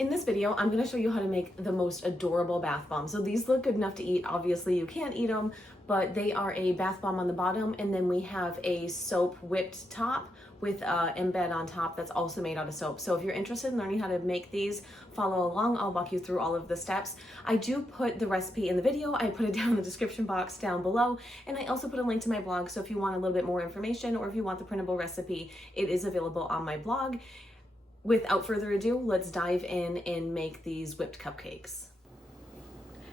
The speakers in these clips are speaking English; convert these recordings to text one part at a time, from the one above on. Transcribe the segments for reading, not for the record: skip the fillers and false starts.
In this video, I'm gonna show you how to make the most adorable bath bomb. So these look good enough to eat. Obviously you can't eat them, but they are a bath bomb on the bottom, and then we have a soap whipped top with embed on top that's also made out of soap. So if you're interested in learning how to make these, follow along. I'll walk you through all of the steps. I do put the recipe in the video. I put it down in the description box down below, and I also put a link to my blog. So if you want a little bit more information, or if you want the printable recipe, it is available on my blog. Without further ado, let's dive in and make these whipped cupcakes.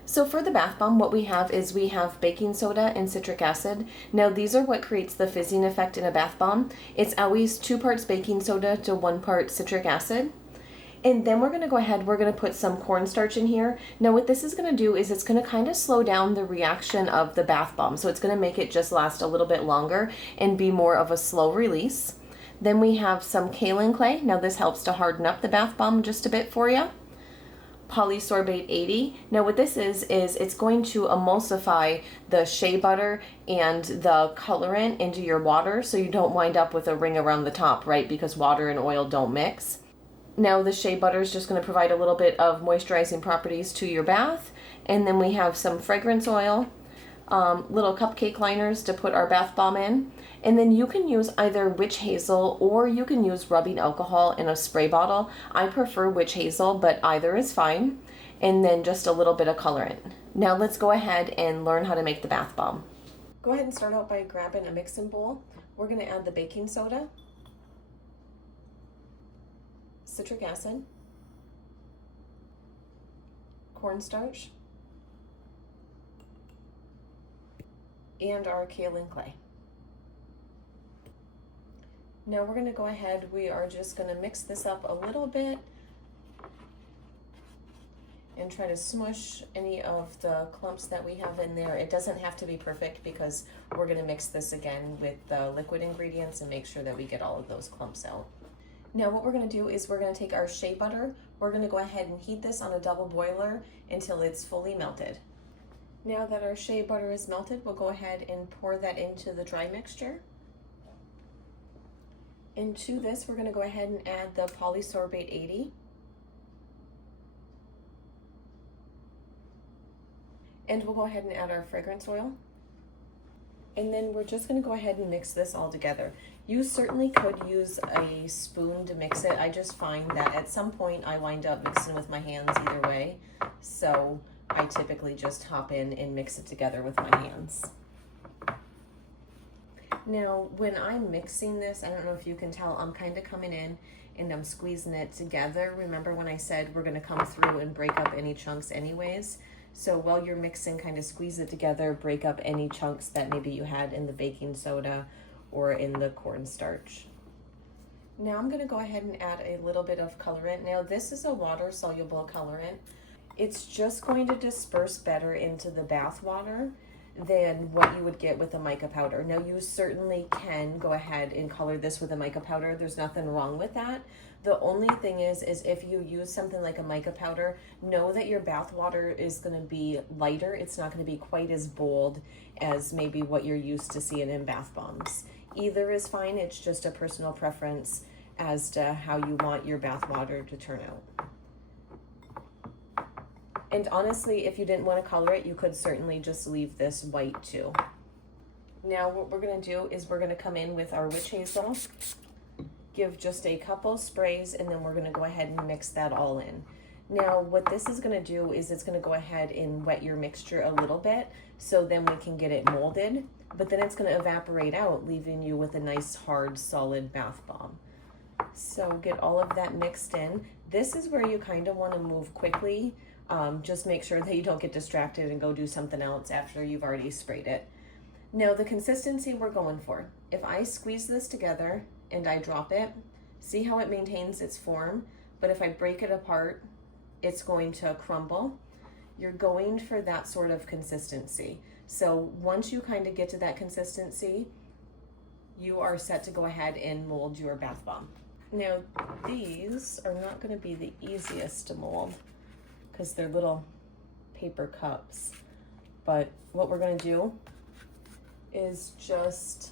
So for the bath bomb, what we have baking soda and citric acid. Now these are what creates the fizzing effect in a bath bomb. It's always 2 parts baking soda to 1 part citric acid. And then we're gonna put some cornstarch in here. Now what this is gonna do is it's gonna kind of slow down the reaction of the bath bomb. So it's gonna make it just last a little bit longer and be more of a slow release. Then we have some kaolin clay. Now this helps to harden up the bath bomb just a bit for you. Polysorbate 80. Now what this is it's going to emulsify the shea butter and the colorant into your water, so you don't wind up with a ring around the top, right? Because water and oil don't mix. Now the shea butter is just going to provide a little bit of moisturizing properties to your bath. And then we have some fragrance oil, little cupcake liners to put our bath bomb in. And then you can use either witch hazel or you can use rubbing alcohol in a spray bottle. I prefer witch hazel, but either is fine. And then just a little bit of colorant. Now let's go ahead and learn how to make the bath bomb. Go ahead and start out by grabbing a mixing bowl. We're going to add the baking soda, citric acid, cornstarch, and our kaolin clay. Now we're going to go ahead, we are just going to mix this up a little bit and try to smush any of the clumps that we have in there. It doesn't have to be perfect because we're going to mix this again with the liquid ingredients and make sure that we get all of those clumps out. Now what we're going to do is we're going to take our shea butter, we're going to go ahead and heat this on a double boiler until it's fully melted. Now that our shea butter is melted, we'll go ahead and pour that into the dry mixture. Into this, we're going to go ahead and add the polysorbate 80. And we'll go ahead and add our fragrance oil. And then we're just going to go ahead and mix this all together. You certainly could use a spoon to mix it. I just find that at some point I wind up mixing with my hands either way. So I typically just hop in and mix it together with my hands. Now, when I'm mixing this, I don't know if you can tell, I'm kind of coming in and I'm squeezing it together. Remember when I said we're going to come through and break up any chunks anyways? So while you're mixing, kind of squeeze it together, break up any chunks that maybe you had in the baking soda or in the cornstarch. Now I'm going to go ahead and add a little bit of colorant. Now this is a water-soluble colorant. It's just going to disperse better into the bath water than what you would get with a mica powder. Now you certainly can go ahead and color this with a mica powder. There's nothing wrong with that. The only thing is if you use something like a mica powder, know that your bath water is going to be lighter. It's not going to be quite as bold as maybe what you're used to seeing in bath bombs. Either is fine. It's just a personal preference as to how you want your bath water to turn out. And honestly, if you didn't want to color it, you could certainly just leave this white too. Now what we're going to do is we're going to come in with our witch hazel, give just a couple sprays, and then we're going to go ahead and mix that all in. Now what this is going to do is it's going to go ahead and wet your mixture a little bit, so then we can get it molded, but then it's going to evaporate out, leaving you with a nice hard solid bath bomb. So get all of that mixed in. This is where you kind of want to move quickly. Just make sure that you don't get distracted and go do something else after you've already sprayed it. Now the consistency we're going for. If I squeeze this together and I drop it, see how it maintains its form, but if I break it apart, it's going to crumble. You're going for that sort of consistency. So once you kind of get to that consistency, you are set to go ahead and mold your bath bomb. Now these are not going to be the easiest to mold because they're little paper cups. But what we're going to do is just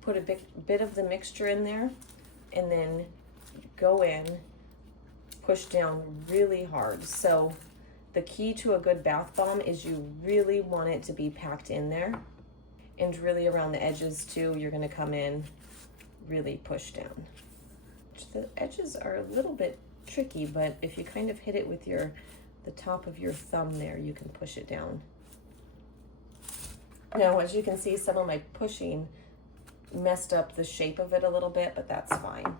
put a bit of the mixture in there and then go in, push down really hard. So the key to a good bath bomb is you really want it to be packed in there, and really around the edges too. You're going to come in, really push down. The edges are a little bit tricky, but if you kind of hit it with the top of your thumb there, you can push it down. Now, as you can see, some of my pushing messed up the shape of it a little bit, but that's fine.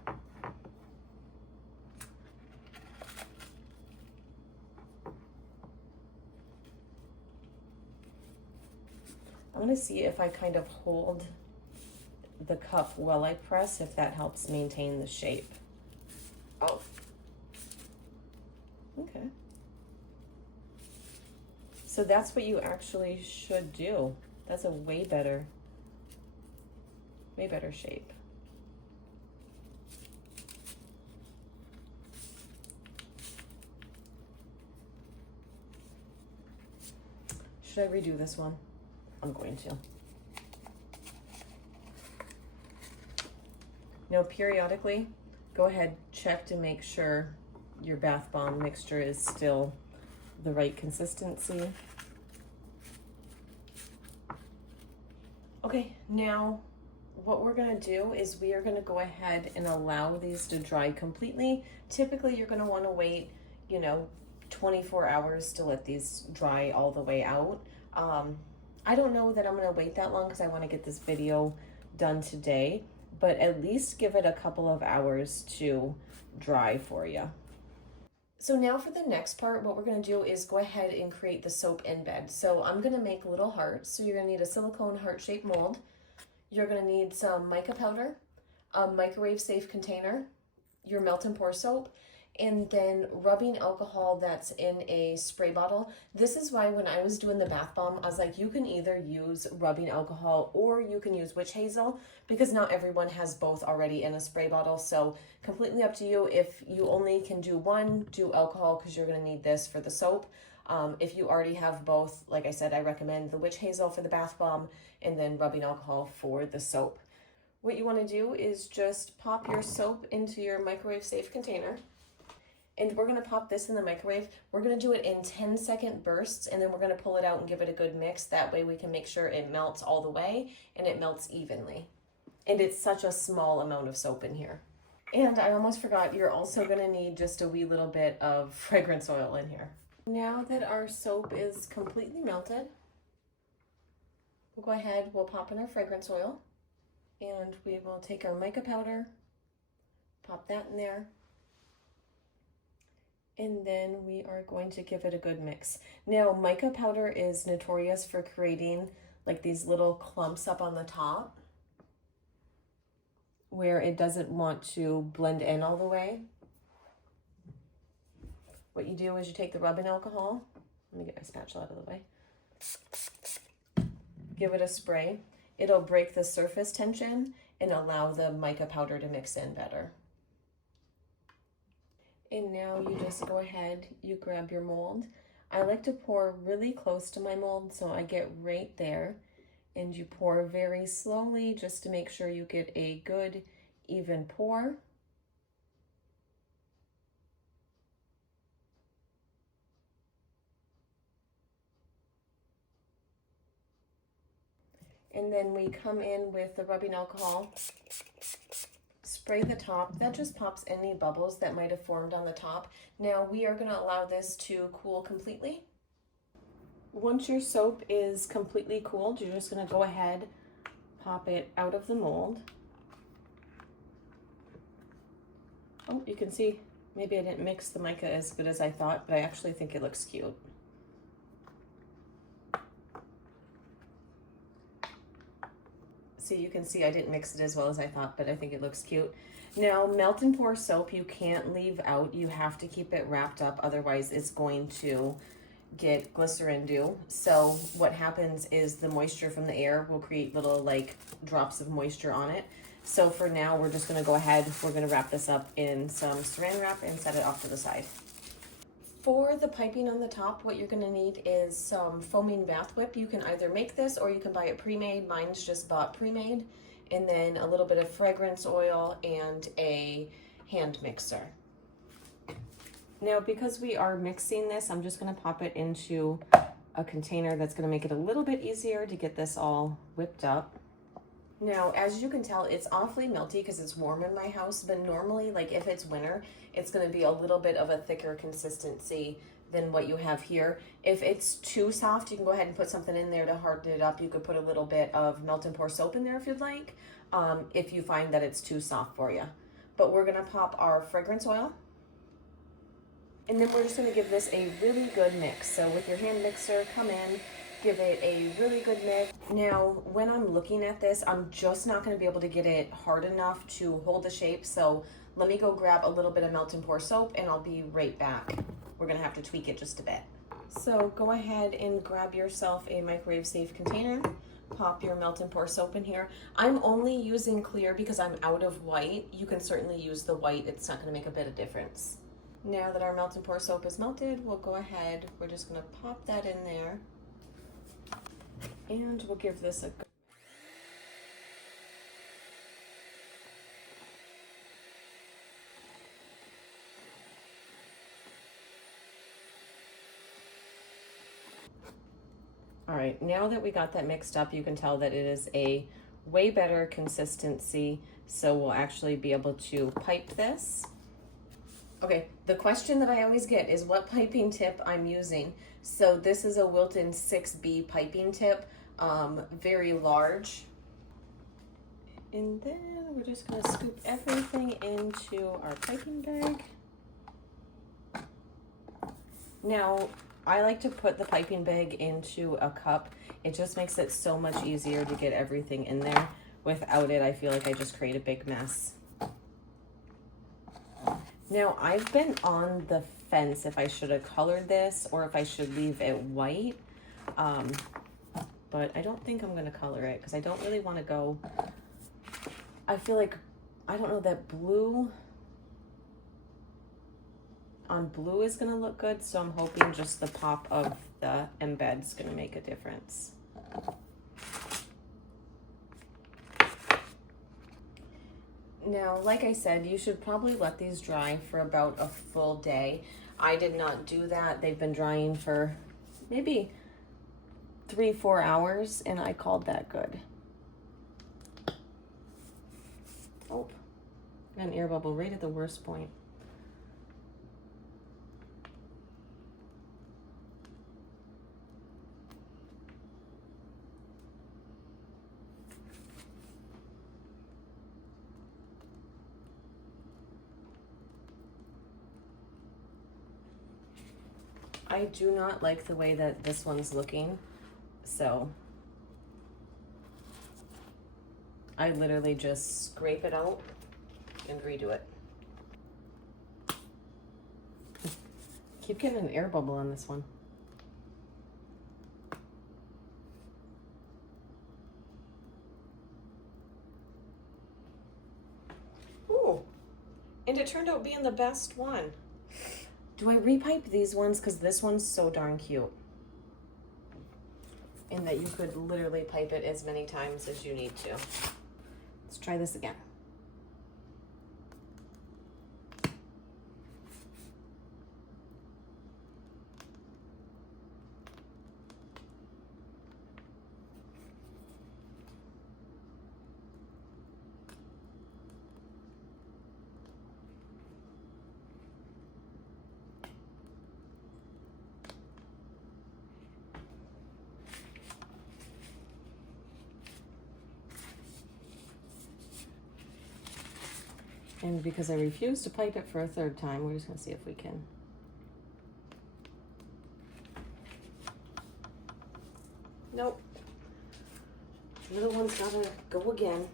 I'm going to see if I kind of hold the cup while I press, if that helps maintain the shape. Oh, okay. So that's what you actually should do. That's a way better shape. Should I redo this one? I'm going to. Now, periodically, go ahead, check to make sure your bath bomb mixture is still the right consistency. Okay, now what we're gonna do is we are gonna go ahead and allow these to dry completely. Typically, you're gonna wanna wait, 24 hours to let these dry all the way out. I don't know that I'm gonna wait that long because I wanna get this video done today, but at least give it a couple of hours to dry for you. So now for the next part, what we're gonna do is go ahead and create the soap embed. So I'm gonna make little hearts. So you're gonna need a silicone heart-shaped mold. You're gonna need some mica powder, a microwave safe container, your melt and pour soap, and then rubbing alcohol that's in a spray bottle. This is why when I was doing the bath bomb, I was like, you can either use rubbing alcohol or you can use witch hazel, because not everyone has both already in a spray bottle. So completely up to you. If you only can do one, do alcohol, because you're gonna need this for the soap. If you already have both, like I said, I recommend the witch hazel for the bath bomb and then rubbing alcohol for the soap. What you wanna do is just pop your soap into your microwave safe container. And we're gonna pop this in the microwave. We're gonna do it in 10-second bursts, and then we're gonna pull it out and give it a good mix. That way we can make sure it melts all the way and it melts evenly. And it's such a small amount of soap in here. And I almost forgot, you're also gonna need just a wee little bit of fragrance oil in here. Now that our soap is completely melted, we'll go ahead, we'll pop in our fragrance oil, and we will take our mica powder, pop that in there, and then we are going to give it a good mix. Now, mica powder is notorious for creating like these little clumps up on the top where it doesn't want to blend in all the way. What you do is you take the rubbing alcohol, let me get my spatula out of the way, give it a spray. It'll break the surface tension and allow the mica powder to mix in better. And now you just go ahead, you grab your mold. I like to pour really close to my mold so I get right there, and you pour very slowly just to make sure you get a good even pour. And then we come in with the rubbing alcohol, spray the top. That just pops any bubbles that might have formed on the top. Now we are going to allow this to cool completely. Once your soap is completely cooled, you're just going to go ahead, pop it out of the mold. Oh, you can see maybe I didn't mix the mica as good as I thought, but I actually think it looks cute. So you can see I didn't mix it as well as I thought, but I think it looks cute. Now, melt and pour soap you can't leave out. You have to keep it wrapped up, otherwise it's going to get glycerin dew. So what happens is the moisture from the air will create little like drops of moisture on it. So for now, we're just gonna go ahead, we're gonna wrap this up in some saran wrap and set it off to the side. For the piping on the top, what you're gonna need is some foaming bath whip. You can either make this or you can buy it pre-made. Mine's just bought pre-made. And then a little bit of fragrance oil and a hand mixer. Now, because we are mixing this, I'm just gonna pop it into a container that's gonna make it a little bit easier to get this all whipped up. Now, as you can tell, it's awfully melty because it's warm in my house, but normally, like if it's winter, it's gonna be a little bit of a thicker consistency than what you have here. If it's too soft, you can go ahead and put something in there to harden it up. You could put a little bit of melt and pour soap in there if you'd like, if you find that it's too soft for you. But we're gonna pop our fragrance oil, and then we're just gonna give this a really good mix. So with your hand mixer, come in, give it a really good mix. Now, when I'm looking at this, I'm just not gonna be able to get it hard enough to hold the shape. So let me go grab a little bit of melt and pour soap and I'll be right back. We're gonna have to tweak it just a bit. So go ahead and grab yourself a microwave safe container. Pop your melt and pour soap in here. I'm only using clear because I'm out of white. You can certainly use the white. It's not gonna make a bit of difference. Now that our melt and pour soap is melted, we'll go ahead. We're just gonna pop that in there. And we'll give this a go. All right, now that we got that mixed up, you can tell that it is a way better consistency. So we'll actually be able to pipe this. Okay, the question that I always get is what piping tip I'm using. So this is a Wilton 6B piping tip, very large. And then we're just gonna scoop everything into our piping bag. Now, I like to put the piping bag into a cup. It just makes it so much easier to get everything in there. Without it, I feel like I just create a big mess. Now, I've been on the fence if I should have colored this or if I should leave it white. But I don't think I'm gonna color it because I don't really wanna go, I feel like, I don't know, that blue on blue is gonna look good. So I'm hoping just the pop of the embed is gonna make a difference. Now, like I said, you should probably let these dry for about a full day. I did not do that. They've been drying for maybe 3-4 hours, and I called that good. Oh, got an air bubble right at the worst point. I do not like the way that this one's looking, so I literally just scrape it out and redo it. Keep getting an air bubble on this one. Ooh, and it turned out being the best one. Do I repipe these ones? Because this one's so darn cute. And that you could literally pipe it as many times as you need to. Let's try this again. And because I refuse to pipe it for a third time, we're just gonna see if we can. Nope. The other one's gotta go again.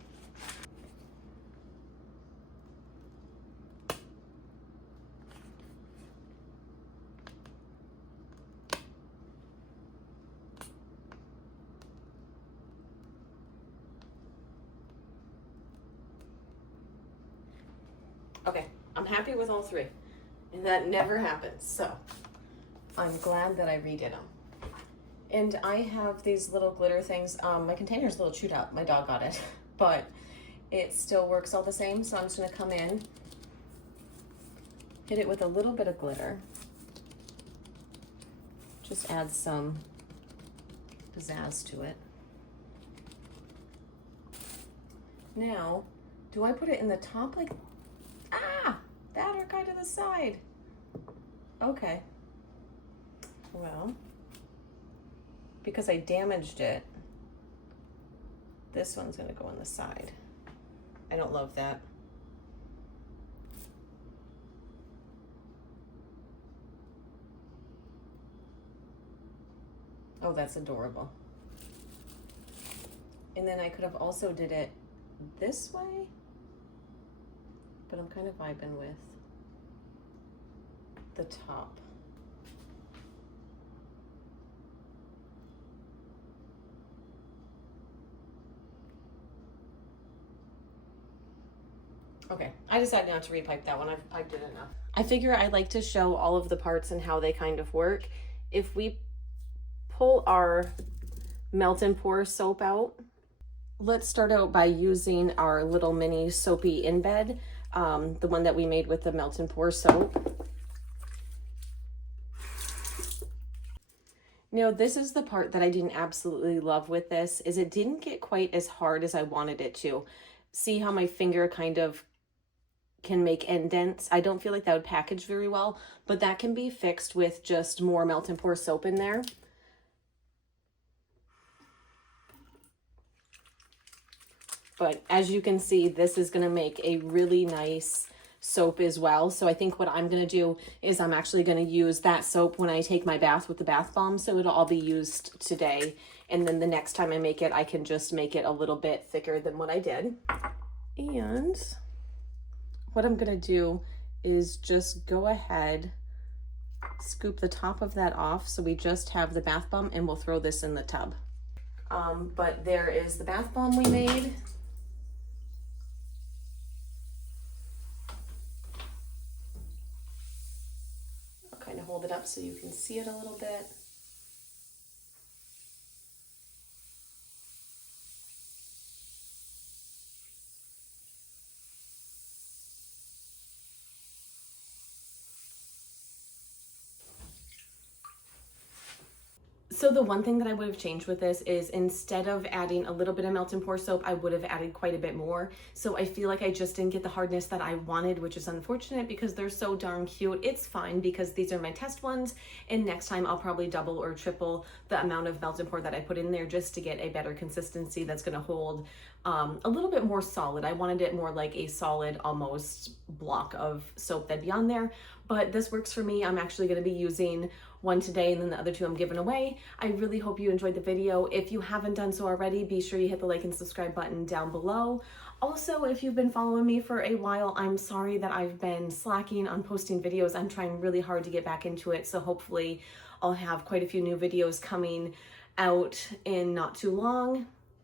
Okay, I'm happy with all three, and that never happens, so I'm glad that I redid them. And I have these little glitter things. My container's a little chewed up, my dog got it, but it still works all the same, so I'm just gonna come in Hit it with a little bit of glitter. Just add some pizzazz to it. Now, do I put it in the top like, that or kind of the side? Okay. Well, because I damaged it, this one's gonna go on the side. I don't love that. Oh, that's adorable. And then I could have also did it this way, but I'm kind of vibing with the top. Okay, I decided not to repipe that one. I did enough. I figure I like to show all of the parts and how they kind of work. If we pull our melt and pour soap out, let's start out by using our little mini soapy embed, the one that we made with the melt and pour soap. Now, this is the part that I didn't absolutely love with this, is it didn't get quite as hard as I wanted it to. See how my finger kind of can make indents? I don't feel like that would package very well, but that can be fixed with just more melt and pour soap in there. But as you can see, this is gonna make a really nice soap as well. So I think what I'm gonna do is I'm actually gonna use that soap when I take my bath with the bath bomb. So it'll all be used today. And then the next time I make it, I can just make it a little bit thicker than what I did. And what I'm gonna do is just go ahead, scoop the top of that off. So we just have the bath bomb and we'll throw this in the tub. But there is the bath bomb we made. Kind of hold it up so you can see it a little bit. So the one thing that I would have changed with this is instead of adding a little bit of melt and pour soap, I would have added quite a bit more. So I feel like I just didn't get the hardness that I wanted, which is unfortunate because they're so darn cute. It's fine because these are my test ones. And next time I'll probably double or triple the amount of melt and pour that I put in there just to get a better consistency that's gonna hold a little bit more solid. I wanted it more like a solid almost block of soap that'd be on there, but this works for me. I'm actually gonna be using one today and then the other two I'm giving away. I really hope you enjoyed the video. If you haven't done so already, be sure you hit the like and subscribe button down below. Also, if you've been following me for a while, I'm sorry that I've been slacking on posting videos. I'm trying really hard to get back into it, so hopefully I'll have quite a few new videos coming out in not too long.